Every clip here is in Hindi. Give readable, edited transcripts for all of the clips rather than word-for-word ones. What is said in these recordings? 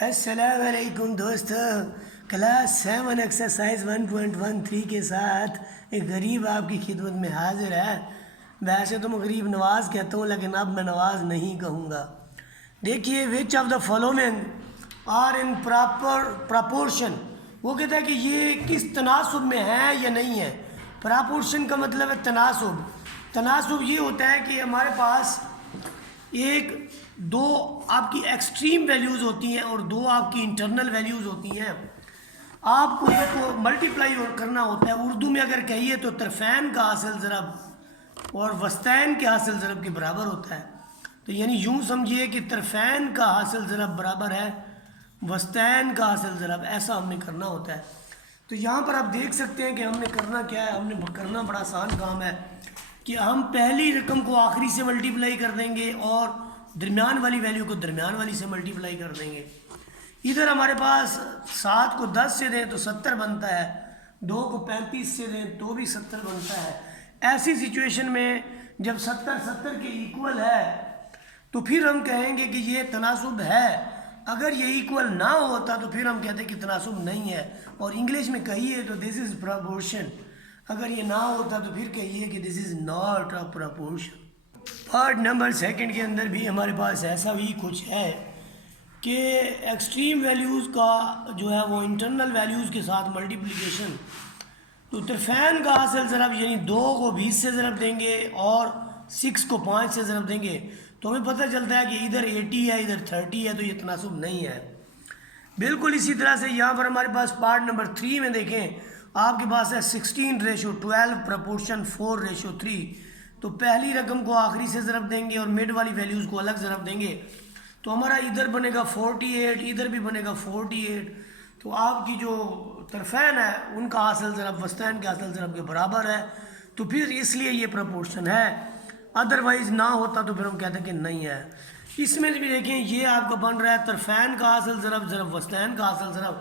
अस्सलाम वालेकुम दोस्तों। क्लास 7 एक्सरसाइज 1.13 के साथ एक गरीब आपकी खिदमत में हाजिर है। वैसे तो मैं गरीब नवाज़ कहता हूँ, लेकिन अब मैं नवाज़ नहीं कहूँगा। देखिए, which of the following are in proper proportion. वो कहता है कि ये किस तनासुब में है या नहीं है। प्रपोर्शन का मतलब है तनासुब। तनासुब ये होता है कि हमारे पास एक दो आपकी एक्सट्रीम वैल्यूज़ होती हैं और दो आपकी इंटरनल वैल्यूज़ होती हैं। आपको इसको मल्टीप्लाई करना होता है। उर्दू में अगर कहिए तो तरफ़ैन का हासिल ज़रब और वस्तैन के हासिल ज़रब के बराबर होता है। तो यानी यूँ समझिए कि तरफ़ैन का हासिल ज़रब बराबर है वस्तैन का हासिल ज़रब, ऐसा हमने करना होता है। तो यहाँ पर आप देख सकते हैं कि हमने करना क्या है। हमने करना बड़ा आसान काम है कि हम पहली रकम को आखिरी से मल्टीप्लाई कर देंगे और दरमियान वाली वैल्यू को दरमियान वाली से मल्टीप्लाई कर देंगे। इधर हमारे पास 7 को 10 से दें तो 70 बनता है, 2 को 35 से दें तो भी 70 बनता है। ऐसी सिचुएशन में जब 70 के इक्वल है तो फिर हम कहेंगे कि ये तनासुब है। अगर ये इक्वल ना होता तो फिर हम कहते हैं कि तनासुब नहीं है। और इंग्लिश में कहिए तो दिस इज़ प्रपोर्शन। अगर ये ना होता तो फिर कहिए कि this is not a proportion. Part number 2 के अंदर भी हमारे पास ऐसा भी कुछ है कि एक्सट्रीम वैल्यूज़ का जो है वो इंटरनल वैल्यूज़ के साथ मल्टीप्लिकेशन। तो तरफ़ैन का हासिल ज़रब यानी 2 को 20 से ज़रब देंगे और 6 को 5 से ज़रब देंगे तो हमें पता चलता है कि इधर 80 है इधर 30 है, तो ये तनासुब नहीं है। बिल्कुल इसी तरह से यहाँ पर हमारे पास पार्ट नंबर 3 में देखें, आपके पास है 16:12 प्रपोर्शन 4:3। तो पहली रकम को आखिरी से ज़रब देंगे और मिड वाली वैल्यूज़ को अलग ज़रब देंगे तो हमारा इधर बनेगा 48, इधर भी बनेगा 48। तो आपकी जो तरफ़ैन है उनका हासिल ज़रब वस्तैन के हासिल ज़रब के बराबर है, तो फिर इसलिए ये प्रपोर्शन है। अदरवाइज़ ना होता तो फिर हम कहते हैं कि नहीं है। इसमें भी देखें, ये आपका बन रहा है तरफ़ैन का हासिल ज़रब ज़रब वस्तैन का हासिल ज़रब।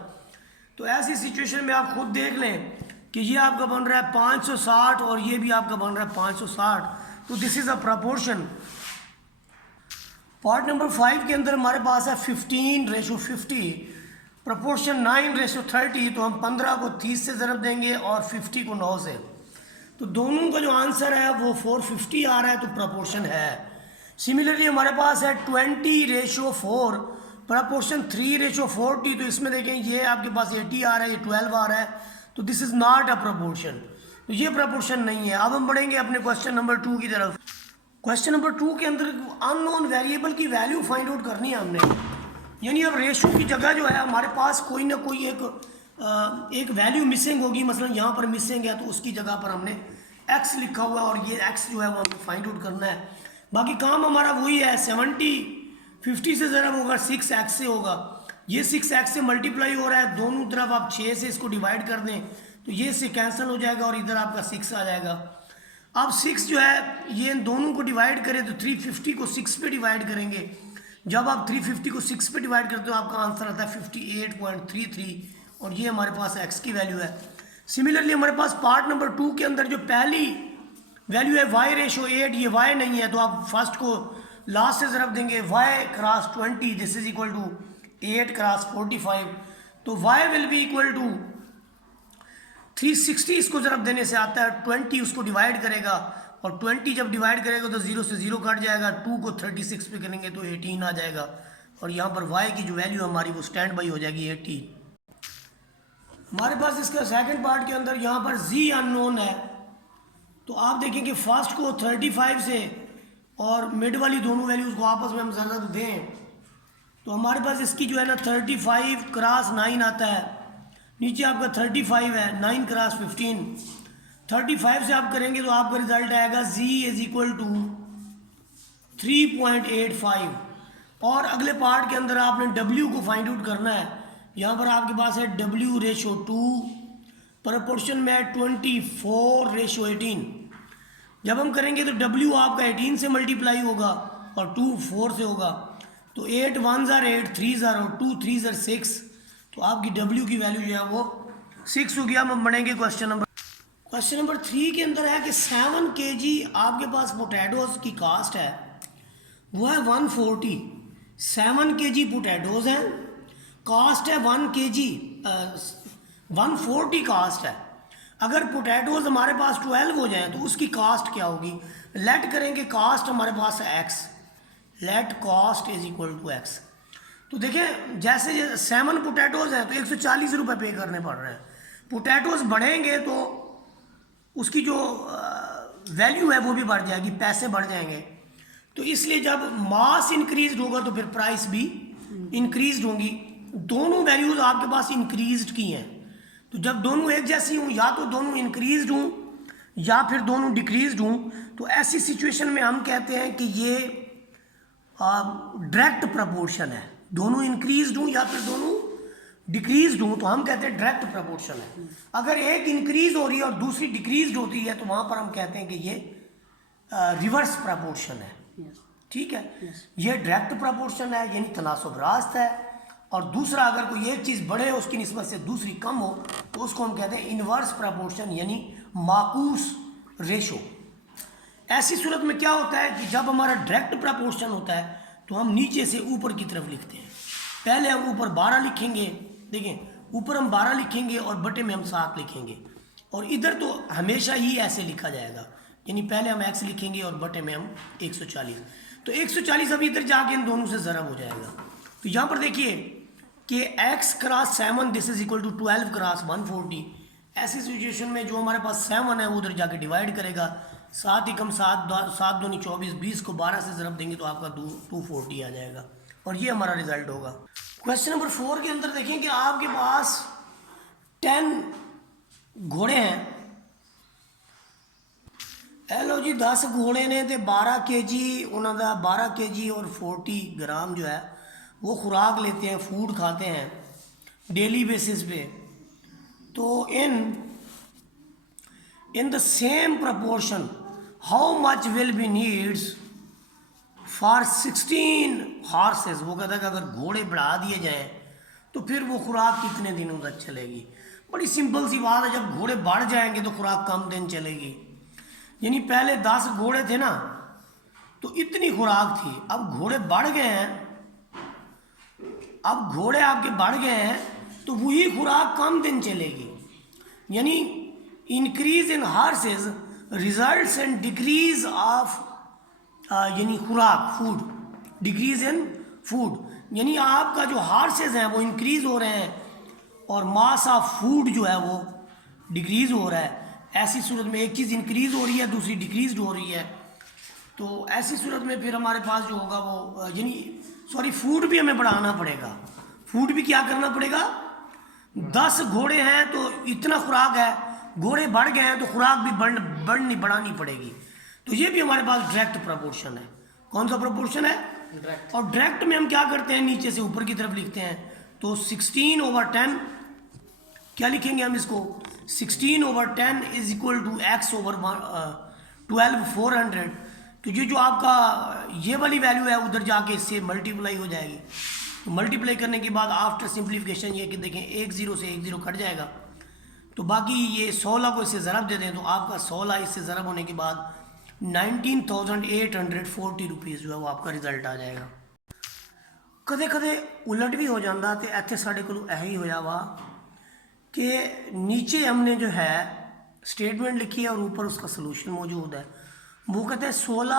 तो ऐसी सिचुएशन में आप खुद देख लें कि ये आपका बन रहा है 560 और ये भी आपका बन रहा है 560। तो this is a proportion. Part number 5 के अंदर हमारे पास है 15:50 प्रपोर्शन 9:30। तो हम 15 को 30 से ज़रब देंगे और 50 को 9 से। तो दोनों का जो आंसर है वो 450 आ रहा है, तो प्रपोर्शन है। सिमिलरली हमारे पास है 20:4 प्रपोर्शन 3:40। तो इसमें देखें ये आपके पास 80 आ रहा है, ये 12 आ रहा है, तो this is not a proportion. तो ये प्रपोर्शन नहीं है। अब हम बढ़ेंगे अपने क्वेश्चन नंबर 2 की तरफ। क्वेश्चन नंबर 2 के अंदर अननोन वेरिएबल की वैल्यू फाइंड आउट करनी है हमने। यानी अब रेशो की जगह जो है हमारे पास कोई ना कोई एक वैल्यू मिसिंग होगी। मसलन यहाँ पर मिसिंग है तो उसकी जगह पर हमने x लिखा हुआ है और ये x जो है वो हमें फाइंड आउट करना है। बाकी काम हमारा वही है। 50 से ज़रब होगा 6x से होगा। ये 6x से मल्टीप्लाई हो रहा है, दोनों तरफ आप 6 से इसको डिवाइड कर दें तो ये से कैंसिल हो जाएगा और इधर आपका 6 आ जाएगा। अब 6 जो है ये इन दोनों को डिवाइड करें तो 350 को 6 पे डिवाइड करेंगे। जब आप 350 को 6 पे डिवाइड करते हो आपका आंसर आता है 58.33 और ये हमारे पास x की वैल्यू है। सिमिलरली हमारे पास पार्ट नंबर 2 के अंदर जो पहली वैल्यू है y:8, ये y नहीं है तो आप फर्स्ट को लास्ट से ज़रब देंगे y×20 this is equal to 8×45। तो y will be equal to 360। इसको ज़रब देने से आता है 20 उसको डिवाइड करेगा और 20 जब डिवाइड करेगा तो 0 से 0 कट जाएगा। 2 को 36 पे करेंगे तो 18 आ जाएगा और यहाँ पर y की जो वैल्यू हमारी वो स्टैंड बाई हो जाएगी 18। हमारे पास इसका सेकंड पार्ट के अंदर यहाँ पर z अननोन है। तो आप देखें कि फर्स्ट को 35 से और मिड वाली दोनों वैल्यूज़ को आपस में हम ज़रब दें तो हमारे पास इसकी जो है ना 35×9 आता है। नीचे आपका 35 है, 9×15 35 से आप करेंगे तो आपका रिजल्ट आएगा z इज इक्वल टू 3.85। और अगले पार्ट के अंदर आपने w को फाइंड आउट करना है। यहाँ पर आपके पास है w/2 प्रपोर्शन में 24:18। जब हम करेंगे तो w आपका 18 से मल्टीप्लाई होगा और 2 4 से होगा। तो 8 1s are 8, 3s are 2, 3s are 6। तो आपकी w की वैल्यू जो है वो 6 होगी। अब हम बढ़ेंगे क्वेश्चन नंबर 3 के अंदर है कि 7 kg आपके पास पोटैटोज की कास्ट है वो है 140। 7 kg पोटैटोज हैं कास्ट है 1 kg, 140 कास्ट है। अगर पोटैटोज हमारे पास 12 हो जाएं तो उसकी कास्ट क्या होगी? लेट करेंगे कास्ट हमारे पास है x, let cost is equal to x। तो देखें जैसे 7 पोटैटोज हैं तो 140 रुपये पे करने पड़ रहे हैं। पोटैटोज बढ़ेंगे तो उसकी जो वैल्यू है वो भी बढ़ जाएगी, पैसे बढ़ जाएंगे। तो इसलिए जब मास इंक्रीज होगा तो फिर प्राइस भी इंक्रीज होंगी। दोनों वैल्यूज आपके पास इंक्रीज की हैं, तो जब दोनों एक जैसी हूँ, या तो दोनों इंक्रीज हूँ या फिर दोनों डिक्रीज हूँ, तो ऐसी सिचुएशन में हम कहते हैं कि ये डायरेक्ट प्रपोर्शन है। दोनों इंक्रीज हूँ या फिर दोनों डिक्रीज हूँ तो हम कहते हैं डायरेक्ट प्रपोर्शन है। अगर एक इंक्रीज हो रही है और दूसरी डिक्रीज होती है तो वहाँ पर हम कहते हैं कि ये रिवर्स प्रपोर्शन है। ठीक है, ये डायरेक्ट प्रपोर्शन है यानी तनासुब रास्त है। और दूसरा अगर कोई एक चीज़ बढ़े उसकी निस्बत से दूसरी कम हो तो उसको हम कहते हैं इनवर्स प्रपोर्शन यानी माकूस रेशो। ऐसी सूरत में क्या होता है कि जब हमारा डायरेक्ट प्रपोर्शन होता है तो हम नीचे से ऊपर की तरफ लिखते हैं। पहले हम ऊपर 12 लिखेंगे, देखें ऊपर हम 12 लिखेंगे और बटे में हम 7 लिखेंगे, और इधर तो हमेशा ही ऐसे लिखा जाएगा, यानी पहले हम x लिखेंगे और बटे में हम 140। तो 140 अभी इधर जाके इन दोनों से ज़रब हो जाएगा। तो यहाँ पर देखिए कि x cross 7 this is equal to 12 cross 140। ऐसी सिचुएशन में जो हमारे पास 7 है वो उधर जाके डिवाइड करेगा, 7 ही कम 7 7 दूनी 24, 20 को 12 से ज़रब देंगे तो आपका 240 आ जाएगा, और ये हमारा रिजल्ट होगा। क्वेश्चन नंबर 4 के अंदर देखें कि आपके पास 10 घोड़े हैं। हेलो जी 10 घोड़े ने तो 12 kg उन्होंने 12 kg और 40 ग्राम जो है वो खुराक लेते हैं, फूड खाते हैं डेली बेसिस पे। तो in the same proportion how much will be needs for 16 horses. वो कहता है कि अगर घोड़े बढ़ा दिए जाएं तो फिर वो खुराक कितने दिनों तक चलेगी। बड़ी सिंपल सी बात है, जब घोड़े बढ़ जाएंगे तो खुराक कम दिन चलेगी। यानी पहले 10 घोड़े थे ना तो इतनी खुराक थी, अब घोड़े बढ़ गए हैं, अब घोड़े आपके बढ़ गए हैं तो वही खुराक कम दिन चलेगी। यानी increase in horses results in decrease of यानी खुराक फूड, डिक्रीज इन फूड, यानी आपका जो हॉर्सेस हैं वो इंक्रीज हो रहे हैं और मास ऑफ फूड जो है वो डिक्रीज हो रहा है। ऐसी सूरत में एक चीज़ इंक्रीज हो रही है दूसरी डिक्रीज हो रही है, तो ऐसी सूरत में फिर हमारे पास जो होगा वो यानी फूड भी हमें बढ़ाना पड़ेगा। फूड भी क्या करना पड़ेगा, 10 घोड़े हैं तो इतना खुराक है, घोड़े बढ़ गए हैं तो खुराक भी बढ़ानी पड़ेगी। तो ये भी हमारे पास डायरेक्ट प्रपोर्शन है। कौन सा प्रपोर्शन है? डायरेक्ट। और डायरेक्ट में हम क्या करते हैं, नीचे से ऊपर की तरफ लिखते हैं। तो 16/10 क्या लिखेंगे हम इसको, 16/10 is equal to x over 12 400। तो ये जो आपका ये वाली वैल्यू है उधर जाके इससे मल्टीप्लाई हो जाएगी। तो मल्टीप्लाई करने के बाद आफ्टर सिंप्लीफिकेशन ये कि देखें 1 0 से 1 0 कट जाएगा, तो बाकी ये 16 को इससे ज़रब दे दें तो आपका 16 इससे ज़रब होने के बाद 19,840 रुपीज़ जो है वो आपका रिजल्ट आ जाएगा। कदे कदे उलट भी हो जाता, तो इतने साढ़े को यही होया वा कि नीचे हमने जो है स्टेटमेंट लिखी है और ऊपर उसका सलूशन मौजूद है। वो कहते हैं 16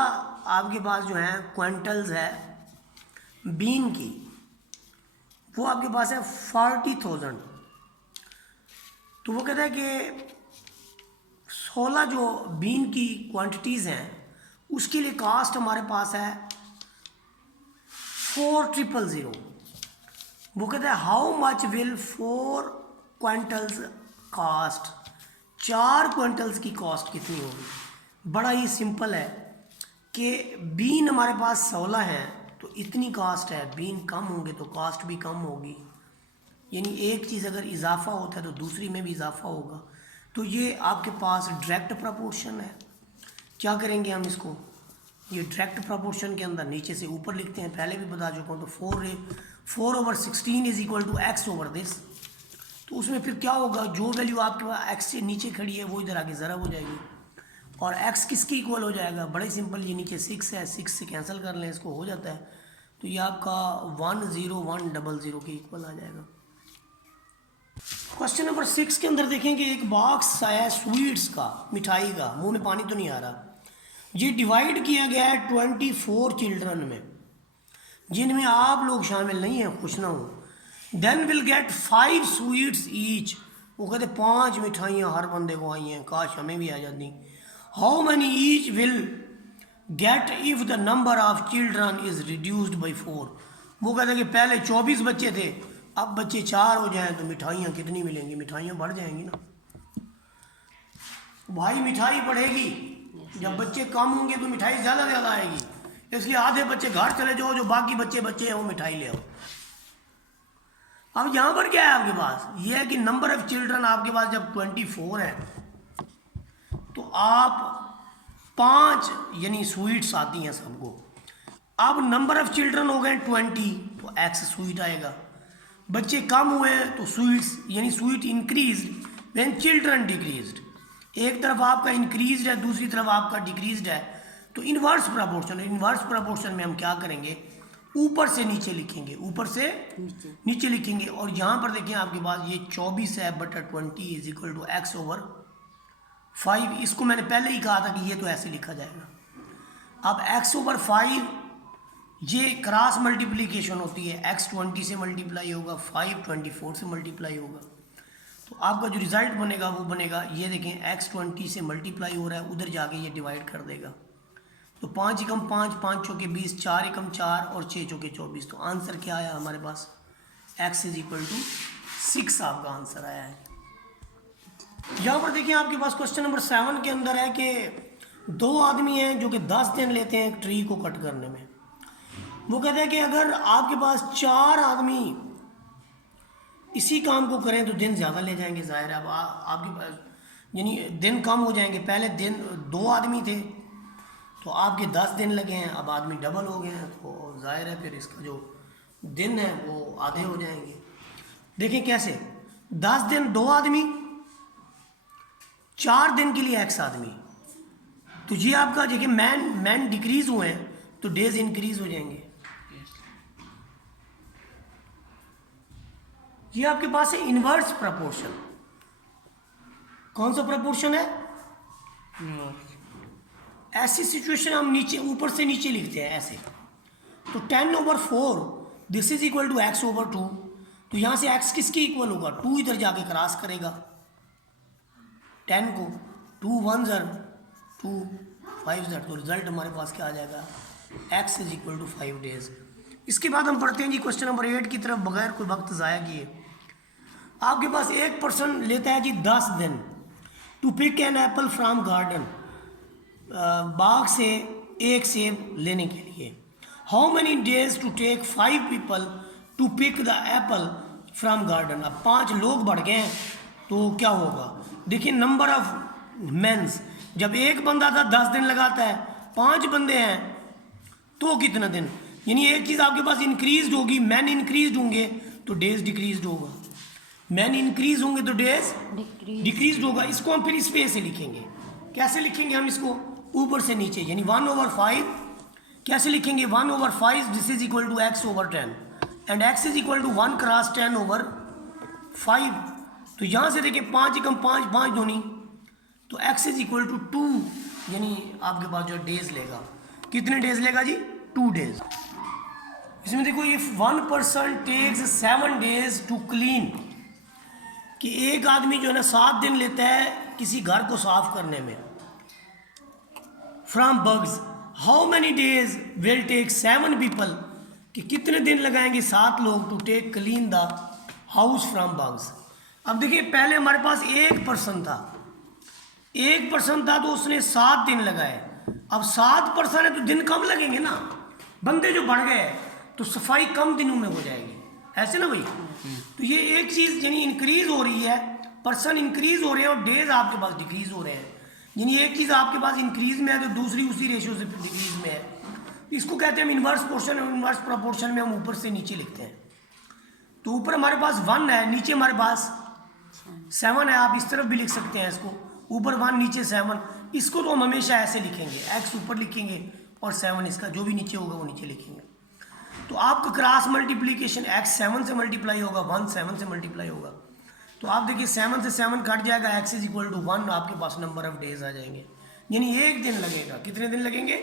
आपके पास जो है क्विंटल्स है बीन की, वो आपके पास है 40,000। तो वो कहता है कि 16 जो बीन की क्वांटिटीज़ हैं उसके लिए कास्ट हमारे पास है 4,000। वो कहता है how much will 4 quintals cost, 4 quintals की कॉस्ट कितनी होगी। बड़ा ही सिंपल है कि बीन हमारे पास 16 हैं तो इतनी कास्ट है, बीन कम होंगे तो कास्ट भी कम होगी। यानी एक चीज़ अगर इजाफा होता है तो दूसरी में भी इजाफा होगा। तो ये आपके पास डायरेक्ट प्रपोर्शन है। क्या करेंगे हम इसको, ये डायरेक्ट प्रपोर्शन के अंदर नीचे से ऊपर लिखते हैं, पहले भी बता चुका हूँ। तो 4/16 is equal to x over this. तो उसमें फिर क्या होगा, जो वैल्यू आपके पास x से नीचे खड़ी है वो इधर आके ज़रब हो जाएगी, और x किसके इक्वल हो जाएगा, बड़े सिंपल, ये नीचे 6 है, 6 से कैंसिल कर लें इसको, हो जाता है तो ये आपका 10100 के इक्वल आ जाएगा। क्वेश्चन नंबर 6 के अंदर देखें कि एक बॉक्स आया है स्वीट्स का, मिठाई का, मुंह में पानी तो नहीं आ रहा। ये डिवाइड किया गया है 24 चिल्ड्रन में, जिनमें आप लोग शामिल नहीं हैं, खुश ना हो। Then will get 5 sweets each, वो कहते 5 मिठाइयाँ हर बंदे को आई हैं, काश हमें भी आ जाती। How many each will get if the number of children is reduced by 4। वो कहते कि पहले 24 बच्चे थे, अब बच्चे 4 हो जाएं तो मिठाइयाँ कितनी मिलेंगी? मिठाइयाँ बढ़ जाएंगी ना भाई, मिठाई बढ़ेगी। जब बच्चे कम होंगे तो मिठाई ज़्यादा ज़्यादा आएगी, इसलिए आधे बच्चे घर चले जाओ, जो बाकी बच्चे हैं वो मिठाई ले आओ। अब यहाँ पर क्या है आपके पास, ये है कि नंबर ऑफ चिल्ड्रन आपके पास जब 24 है तो आप 5 यानी स्वीट्स आती हैं सबको। अब नंबर ऑफ चिल्ड्रन हो गए 20 तो एक्स स्वीट आएगा। बच्चे कम हुए तो स्वीट्स यानी sweet increased when children decreased. एक तरफ आपका इंक्रीज्ड है, दूसरी तरफ आपका डिक्रीज्ड है, तो इन्वर्स प्रपोर्शन। इन्वर्स प्रपोर्शन में हम क्या करेंगे, ऊपर से नीचे लिखेंगे, ऊपर से नीचे लिखेंगे। और यहाँ पर देखें आपके पास ये 24 है बटा 20 is equal to x over 5। इसको मैंने पहले ही कहा था कि ये तो ऐसे लिखा जाएगा। अब एक्स ओवर 5 ये क्रॉस मल्टीप्लिकेशन होती है, एक्स 20 से मल्टीप्लाई होगा, 5 24 से मल्टीप्लाई होगा, तो आपका जो रिजल्ट बनेगा वो बनेगा, ये देखें एक्स 20 से मल्टीप्लाई हो रहा है, उधर जाके ये डिवाइड कर देगा। तो 5 एकम 5, 5 चौके 20, 4 एकम 4 और 6 चौके 24। तो आंसर क्या आया हमारे पास, x इज इक्वल टू 6 आपका आंसर आया है। यहाँ पर देखिए आपके पास क्वेश्चन नंबर 7 के अंदर है कि 2 आदमी हैं जो कि 10 दिन लेते हैं एक ट्री को कट करने में। वो कहते हैं कि अगर आपके पास 4 आदमी इसी काम को करें तो दिन ज़्यादा ले जाएंगे। ज़ाहिर है अब आपके पास यानी दिन कम हो जाएंगे। पहले दिन 2 आदमी थे तो आपके 10 दिन लगे हैं, अब आदमी डबल हो गए हैं, तो जाहिर है फिर इसका जो दिन है वो आधे हो जाएंगे। देखें कैसे, 10 दिन 2 आदमी, 4 दिन के लिए x आदमी, तो ये आपका देखिए मैन डिक्रीज हुए हैं तो डेज इंक्रीज हो जाएंगे। ये आपके पास है इनवर्स प्रपोर्शन। कौन सा प्रपोर्शन है, ऐसी सिचुएशन हम नीचे ऊपर से नीचे लिखते हैं ऐसे। तो 10/4 this is equal to x over 2। तो यहाँ से x किसके इक्वल होगा, 2 इधर जाके क्रॉस करेगा 10 को, 2 1 ज़र 2 5 ज़र, तो रिजल्ट हमारे पास क्या आ जाएगा, x is equal to 5 days. इसके बाद हम पढ़ते हैं जी क्वेश्चन नंबर 8 की तरफ बगैर कोई वक्त ज़ाया किए। आपके पास एक पर्सन लेता है जी 10 दिन to pick an apple from garden, बाग से एक सेब लेने के लिए। How many days to take 5 people to pick the apple from garden. अब 5 लोग बढ़ गए हैं तो क्या होगा, देखिए नंबर ऑफ मेंस, जब एक बंदा था 10 दिन लगाता है, 5 बंदे हैं तो कितना दिन, यानी एक चीज़ आपके पास इंक्रीज होगी, मैन इंक्रीज होंगे तो डेज डिक्रीज होगा, मैन इंक्रीज होंगे तो डेज डिक्रीज होगा। इसको हम फिर इस पे से लिखेंगे, कैसे लिखेंगे हम इसको, ऊपर से नीचे, यानी 1/5 कैसे लिखेंगे, 1/5 this is equal to x over 10 and x is equal to 1 cross 10/5। तो यहाँ से देखिए 5 एकम 5, 5 दूनी, तो एक्स इज इक्वल टू 2, यानी आपके पास जो डेज लेगा, कितने डेज लेगा जी, 2 डेज। इसमें देखो ये 1 person takes 7 days to clean, कि एक आदमी जो है ना 7 दिन लेता है किसी घर को साफ करने में, from bugs. How many days will take 7 people, कि कितने दिन लगाएंगे 7 लोग to take clean the house from bugs. अब देखिए पहले हमारे पास एक पर्सन था तो उसने 7 दिन लगाए, अब 7 पर्सन है तो दिन कम लगेंगे ना, बंदे जो बढ़ गए तो सफाई कम दिनों में हो जाएगी, ऐसे ना भाई। तो ये एक चीज़ यानी इंक्रीज हो रही है, पर्सन इंक्रीज हो रहे हैं और डेज आपके पास डिक्रीज हो रहे हैं, यानी एक चीज़ आपके पास इंक्रीज में है तो दूसरी उसी रेशियो से डिक्रीज में है। इसको कहते हैं हम इन्वर्स पोर्शन, इन्वर्स प्रोपोर्शन में हम ऊपर से नीचे लिखते हैं। तो ऊपर हमारे पास 1 है, नीचे हमारे पास 7 है, आप इस तरफ भी लिख सकते हैं इसको, ऊपर 1 नीचे 7। इसको तो हम हमेशा ऐसे लिखेंगे, x ऊपर लिखेंगे और 7 इसका जो भी नीचे होगा वो नीचे लिखेंगे। तो आपका क्रॉस मल्टीप्लीकेशन एक्स 7 से मल्टीप्लाई होगा, 1 7 से मल्टीप्लाई होगा। तो आप देखिए 7 से 7 कट जाएगा, x इज इक्वल टू 1, आपके पास नंबर ऑफ डेज आ जाएंगे। यानी एक दिन लगेगा। कितने दिन लगेंगे?